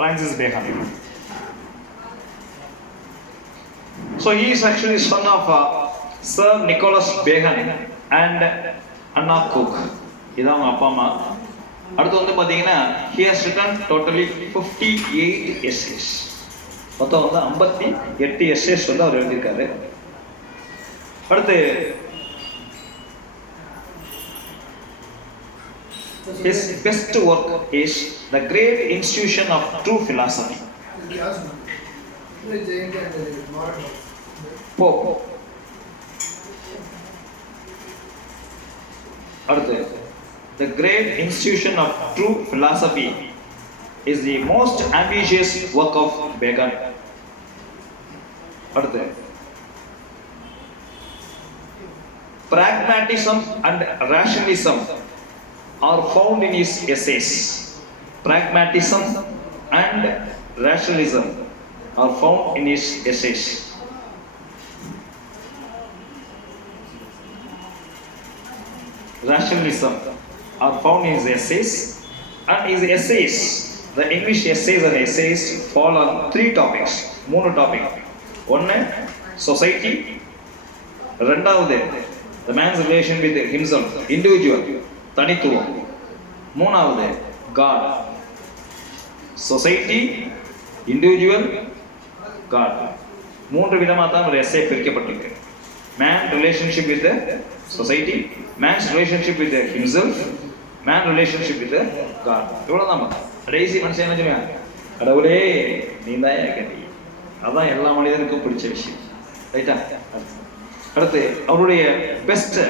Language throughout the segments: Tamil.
Francis Bacon. So he is actually son of Sir Nicholas Bacon and Anna Cook. இதான் அப்பா அம்மா. அடுத்து வந்து பார்த்தீங்கன்னா he has written totally 58 essays. மொத்தம் வந்து 58 essays வந்து அவர் எழுதியிருக்காரு. அடுத்து his best work is The Great Institution of True Philosophy. Pope. அடுத்து The Great Institution of True Philosophy is the most ambitious work of Bacon. அடுத்து Pragmatism and Rationalism are found in his essays. Pragmatism and rationalism are found in his essays. Rationalism are found in his essays, and his essays, the English essays and essays fall on 3 topics. 3 topics. One, society. ரெண்டாவது, the man's relation with himself, individual, தனித்துவம். மூணாவது, God. Society, individual, God. 3 விதமாக தான் ஒரு essay பிரிக்கப்பட்டிருக்கு. Man relationship with the society, man's relationship with himself, man relationship with God. இவ்வளோதான். கடைசி மனுஷன் என்ன சொல்லுவாங்க? கடவுளே நீ தான் எனக்கு. அதான் எல்லா மனிதனுக்கும் பிடிச்ச விஷயம். ரைட்டா? அடுத்து அவருடைய பெஸ்ட்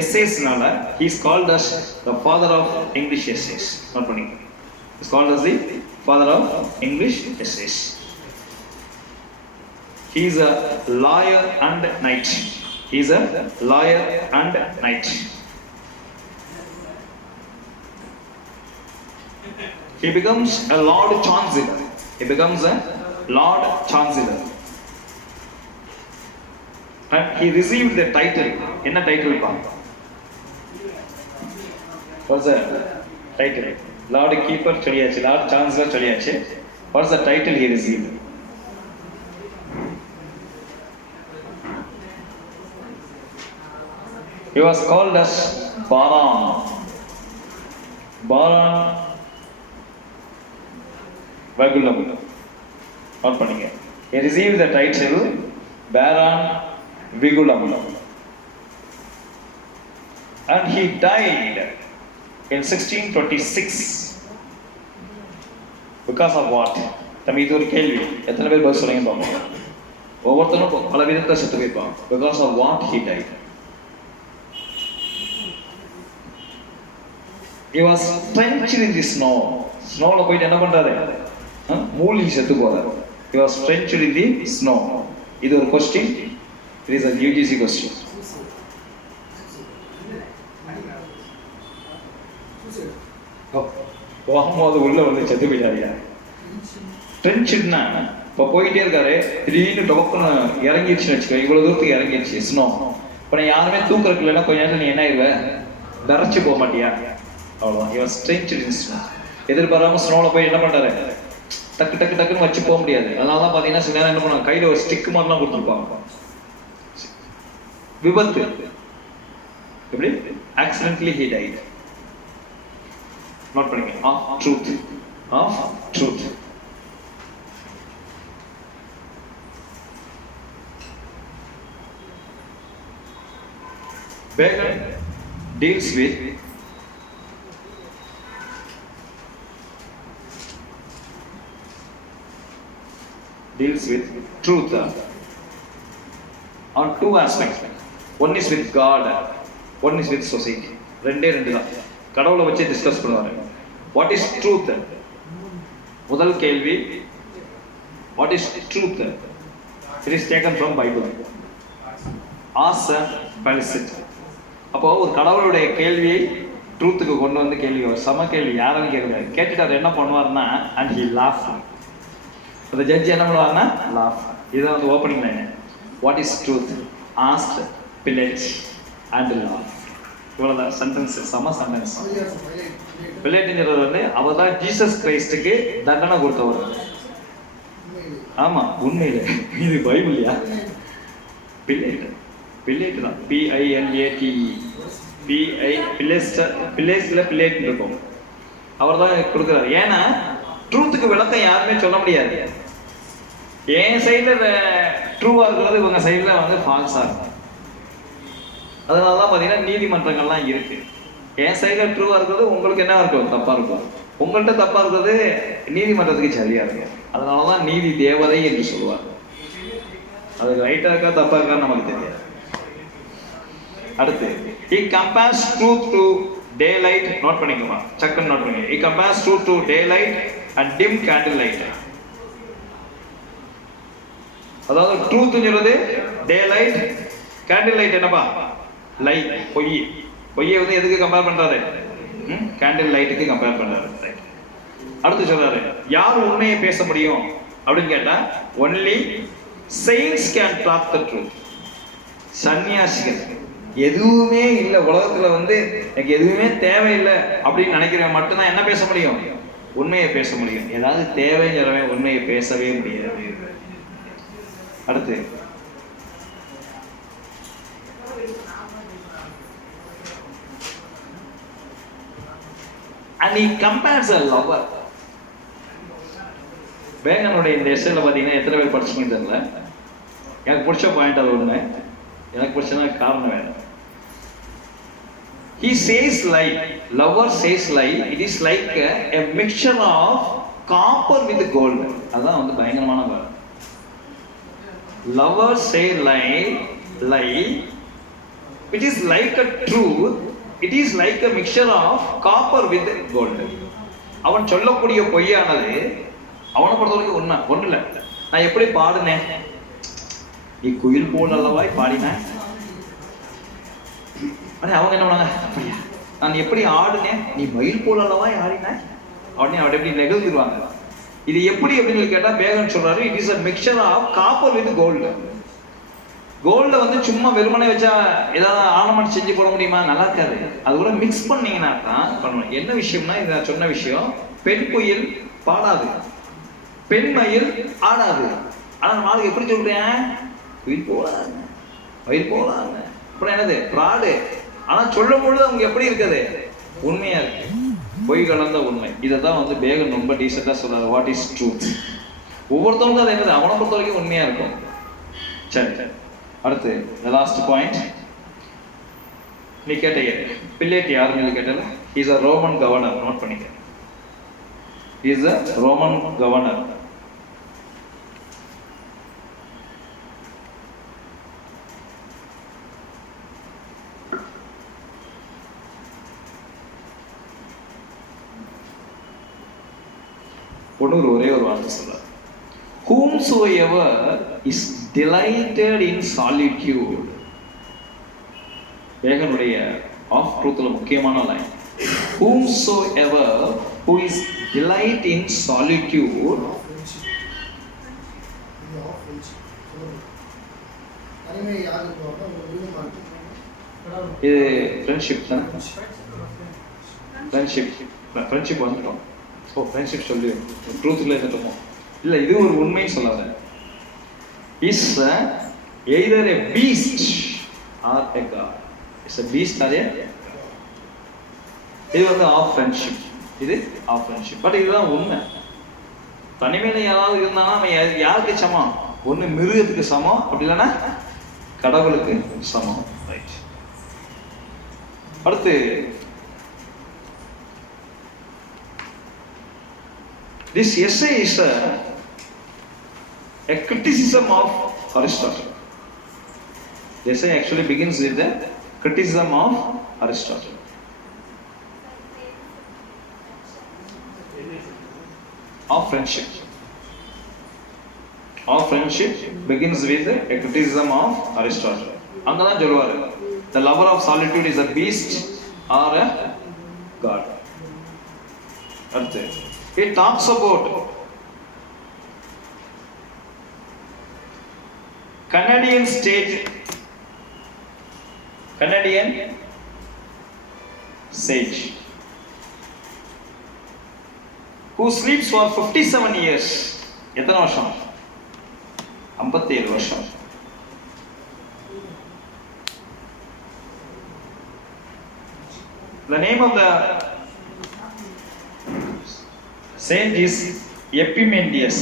essaysனால he is called as the father of English essays. Note பண்ணிக்கோங்க. He is called as the father of English essays. He is a lawyer and knight. He is a lawyer and knight. He becomes a Lord Chancellor. He becomes a Lord Chancellor. And he received the title. என்ன டைட்டில் பா? What's the title? Lord Keeper சொல்லியாச்சு, Lord Chancellor சொல்லியாச்சு. What's the title he received? He was called as Baron. Baron Vegulam. Note பண்ணிங்க. He received the title Baron Vegulam. And he died in 1626. Because of what? தம்பி இது ஒரு கேள்வி. எத்தனை பேர் பதில் சொல்லுங்க பாப்போம். ஒவ்வொருத்தரும் பல விதத்தை செத்து போயிருப்பாங்க. Because of what he died? He was drenched in the snow. Snowல போயிட்டு என்ன பண்றாரு? மூழ்கி செத்து போறாரு. He was drenched in the snow. இது ஒரு question. It is a UGC question. போகும்போது உள்ள வந்து செத்து போயிட்டாரியா? ட்ரென்ச்னா இப்போ போயிட்டே இருக்காரு, திடீர்னு டொக்குன்னு இறங்கிடுச்சுன்னு வச்சுக்கோ, இவ்வளோ தூரத்துக்கு இறங்கிடுச்சு ஸ்னோ. இப்போ நான் யாருமே தூக்குறதுக்கு இல்லைன்னா கொஞ்ச நேரம் நீ என்ன ஆயிடுவ? தரைச்சி போக மாட்டியா? அவ்வளோதான். இவன் ஸ்ட்ரென்ச் இன் ஸ்னோ. எதிர்பாராமல் ஸ்னோவில் போய் என்ன பண்ணுறாரு? டக்கு டக்கு டக்குன்னு வச்சு போக முடியாது. அதனால தான் பார்த்தீங்கன்னா சில நேரம் என்ன பண்ணுவாங்க, கையில் ஒரு ஸ்டிக் மாதிரிலாம் கொடுத்துருப்பாங்க. விபத்து. எப்படி? Accidentally he died. நோட் பண்ணிங்க. Of truth. Of truth. Bacon deals with truth on 2 aspects. One is with God, one is with society. ரெண்டே தான். கடவுளை வச்சு டிஸ்கஸ் பண்ணுவாரு. What is truth? முதல் கேள்வி, what is truth? It is taken from Bible. Ask and felicit. அப்போ ஒரு கடவுளுடைய கேள்வியை ட்ரூத்துக்கு கொண்டு வந்து கேள்வி, ஒரு சம கேள்வி யாரும் கேட்குறாரு. கேட்டுட்டு அவர் என்ன பண்ணுவார்னா, அண்ட் ஹி லாஃப். அந்த ஜட்ஜி என்ன பண்ணுவார்னா லாஃப். இதுதான் வந்து opening line. What is truth? Ask, Pilate and laugh. இவ்வளோதான் சென்டென்ஸ். சம சென்டென்ஸ். பிலேட்டுங்கிறது வந்து அவர் தான் ஜீசஸ் கிரைஸ்டுக்கு தண்டனை கொடுத்தவர். ஆமா, உண்மையில இது பைபிள்யா. பிலேட் பிலேட் தான், PILATE. பிளேஸ்ல பிளேட் இருக்கும். அவர் தான் கொடுக்குறாரு. ஏன்னா ட்ரூத்துக்கு விளக்கம் யாருமே சொல்ல முடியாது. என் சைடில் ட்ரூவா இருக்கிறது இவங்க சைடில் வந்து ஃபால்ஸா இருக்கும். அதனால தான் பார்த்தீங்கன்னா நீதிமன்றங்கள்லாம் இருக்கு. என் சைடில் ட்ரூவா இருக்கிறது உங்களுக்கு என்ன இருக்கும், தப்பா இருக்கும். உங்கள்கிட்ட தப்பா இருக்கிறது நீதிமன்றத்துக்கு சரியா இருக்கும். அதனால தான் நீதி தேவதை என்று சொல்லுவாங்க. அது ரைட்டா இருக்கா தப்பா இருக்கான்னு நமக்கு தெரியாது. அடுத்து, he compares truth to daylight. Note பண்ணிக்கோமா, சக்கன் நோட் பண்ணி. he compares truth to daylight and dim candlelight. அதாவது ட்ரூத்ங்கிறது daylight, candlelight என்னப்பா, லைட், பொய். பொய்யை வந்து எதுக்கு கம்பேர் பண்றாரு, கேண்டில் லைட்டுக்கு கம்பேர் பண்றாரு. அடுத்து சொல்றாரு, யார் உண்மையை பேச முடியும் அப்படின்னு கேட்டா, only saints can talk the truth. சன்னியாசிகள், எதுவுமே இல்லை உலகத்துல வந்து எனக்கு எதுவுமே தேவையில்லை அப்படின்னு நினைக்கிறவன் மட்டும்தான் என்ன பேச முடியும், உண்மையை பேச முடியும். ஏதாவது தேவைங்கிறவன் உண்மையை பேசவே முடியாது. அடுத்து, and he compares a lover. பேகனுடைய இந்த எஸ்ஸேல பார்த்தீங்கன்னா எத்தனை பேர் படிச்சீங்க தெரியல. எனக்கு பிடிச்ச பாயிண்ட் அது ஒன்று. எனக்கு பிடிச்சனா காரணம் வேணும். He says lie, lover says lie. It is like a mixture of copper with gold. அதான் வந்து பயங்கரமான word. Lover say lie, which is like a truth. It is like a mixture of copper with gold. அவன் சொல்லக்கூடிய பொய்யானது அவனை பொறுத்தவரைக்கும் உண்மை ஒண்ணு இல்லை. நான் எப்படி பாடுனேன், நீ குயில் போல் அல்லவாய் பாடினேன். ஆனால் அவங்க என்ன பண்ணாங்க, அப்படியா நான் எப்படி ஆடுனேன், நீ மயில் போல் அல்லவாய் ஆடினேன் அப்படின்னு அவட எப்படி நெகிழ்ந்துருவாங்க. இது எப்படி அப்படின்னு கேட்டா பேகன் சொல்றாரு, it is a mixture of copper with gold. கோல்ட வந்து சும்மா வெறுமனே வச்சா ஏதாவது ஆர்னமெண்ட் செஞ்சு போட முடியுமா, நல்லா இருக்காது. அது கூட மிக்ஸ் பண்ணீங்கன்னா தான் பண்ணணும். என்ன விஷயம்னா, இதை சொன்ன விஷயம், பெண் குயில் பாடாது, பெண் மயில் ஆடாது. ஆனா நாளைக்கு எப்படி சொல்றேன், குயில் போடாங்க, மயில் போடாங்க, அப்புறம் என்னது பிராடு. ஆனா சொல்லும் பொழுது அவங்க எப்படி இருக்குது, உண்மையா இருக்கு, பொய் கலந்த உண்மை. இதை தான் வந்து பேகன் ரொம்ப டீசெண்டா சொல்றாரு, வாட் இஸ் ட்ரூத். ஒவ்வொருத்தவங்க அது என்னது அவனை பொறுத்த வரைக்கும் உண்மையா இருக்கும். சரி, அடுத்து the last point. நீ கேட்ட பிலேட் யாருன்னு கேட்டல, he is a Roman governor. Note பண்ணிக்க, he is a Roman governor. ஒரே ஒரு வார்த்தை சொல்றார், whomsoever is delighted in solitude. பேகனுடைய ஆஃப் ட்ரூத்ல முக்கியமான line, whomsoever who is delight in solitude. இது ஃப்ரெண்ட்ஷிப் தான், ஃப்ரெண்ட்ஷிப் வந்துட்டோம். ஓ, ஃப்ரெண்ட்ஷிப் சொல்லி ட்ரூத்ல இருந்துட்டோமோ இல்லை, இது ஒரு உண்மைன்னு சொல்லாத. Is either a beast or a god. Is a beast or a, இது வந்து ஆஃப் ஃப்ரெண்ட்ஷிப், இது ஆஃப் ஃப்ரெண்ட்ஷிப். பட் இதுதான் உண்மை. தனிமையில யாராவது இருந்தாலும் அவன் யாருக்கு சமம், ஒன்று மிருகத்துக்கு சமம், அப்படி இல்லைன்னா கடவுளுக்கு சமம். ரைட். அடுத்து, this essay is a criticism of Aristotle. The essay actually begins with the criticism of Aristotle. Of friendship. Of friendship begins with a criticism of Aristotle. அங்கதான் சொல்லுவாரு, the lover of solitude is a beast or a god. அடுத்து, he talks about Canadian sage. who sleeps for 57 years. எத்தனை வருஷம்? 57 வருஷம். The name of the saint is Epimendius.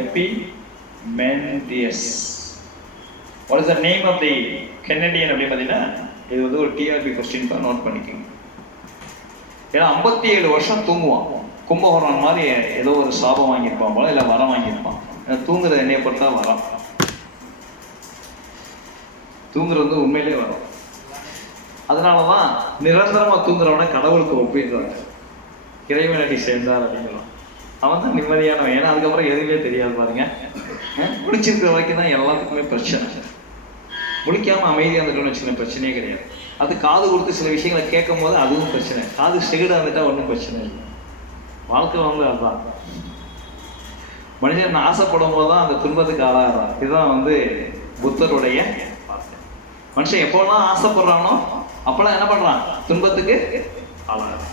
Epimendius. What is the name of the Canadian? அப்படி பார்த்தீங்கன்னா இது வந்து ஒரு டிஆர்பி கொஸ்டின் தான், நோட் பண்ணிக்கோங்க. ஏன்னா 57 வருஷம் தூங்குவான். கும்பகோணம் மாதிரி ஏதோ ஒரு சாபம் வாங்கியிருப்பான் போல, இல்லை வரம் வாங்கியிருப்பான். தூங்குறது என்னைய பொறுத்தா வரம். தூங்குறது வந்து உண்மையிலே வரும். அதனாலதான் நிரந்தரமா தூங்குறவன கடவுளுக்கு ஒப்பிடுறாங்க. இறைவனடி சேர்ந்தார் அப்படிங்கிறோம். அவன் தான் நிம்மதியானவன். ஏன்னா அதுக்கப்புறம் எதுவுமே தெரியாது பாருங்க. முடிச்சிருக்கிற வரைக்கும் தான் எல்லாத்துக்குமே பிரச்சனை. முடிக்காம அமைதியாக இருந்துட்டோம்னு வச்சுக்கோங்க, பிரச்சனையே கிடையாது. அது காது கொடுத்து சில விஷயங்களை கேட்கும் போது அதுவும் பிரச்சனை. காது செகுடாக இருந்துட்டா ஒன்றும் பிரச்சனை இல்லை. வாழ்க்கை வந்து அதுதான். மனுஷன் ஆசைப்படும் போது தான் அந்த துன்பத்துக்கு ஆளாகிறான். இதுதான் வந்து புத்தருடைய வார்த்தை. மனுஷன் எப்போல்லாம் ஆசைப்படுறானோ அப்பெல்லாம் என்ன பண்றான்? துன்பத்துக்கு ஆளாகிறான்.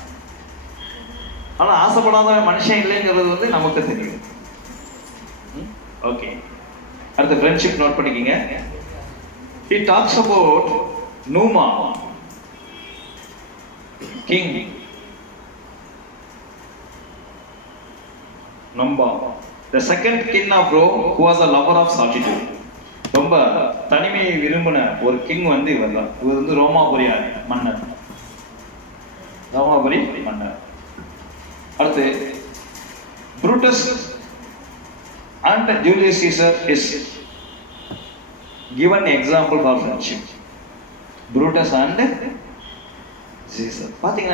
ஆனா ஆசைப்படாதவன் மனுஷன் இல்லைங்கிறது வந்து நமக்கு தெரியும். ஓகே, அடுத்த ஃப்ரெண்ட்ஷிப் நோட் பண்ணிக்கங்க. He talks about Numa, king. Numba, the second king of Rome, who was a lover of solitude. ரொம்ப தனிமையை விரும்பின ஒரு கிங் வந்து இவர் தான். இவர் வந்து ரோமாபுரி மன்னர். ரோமாபுரி மன்னர். அடுத்து Brutus and Julius Caesar is given example for friendship. Brutus and Caesar. பாத்தீங்கன்னா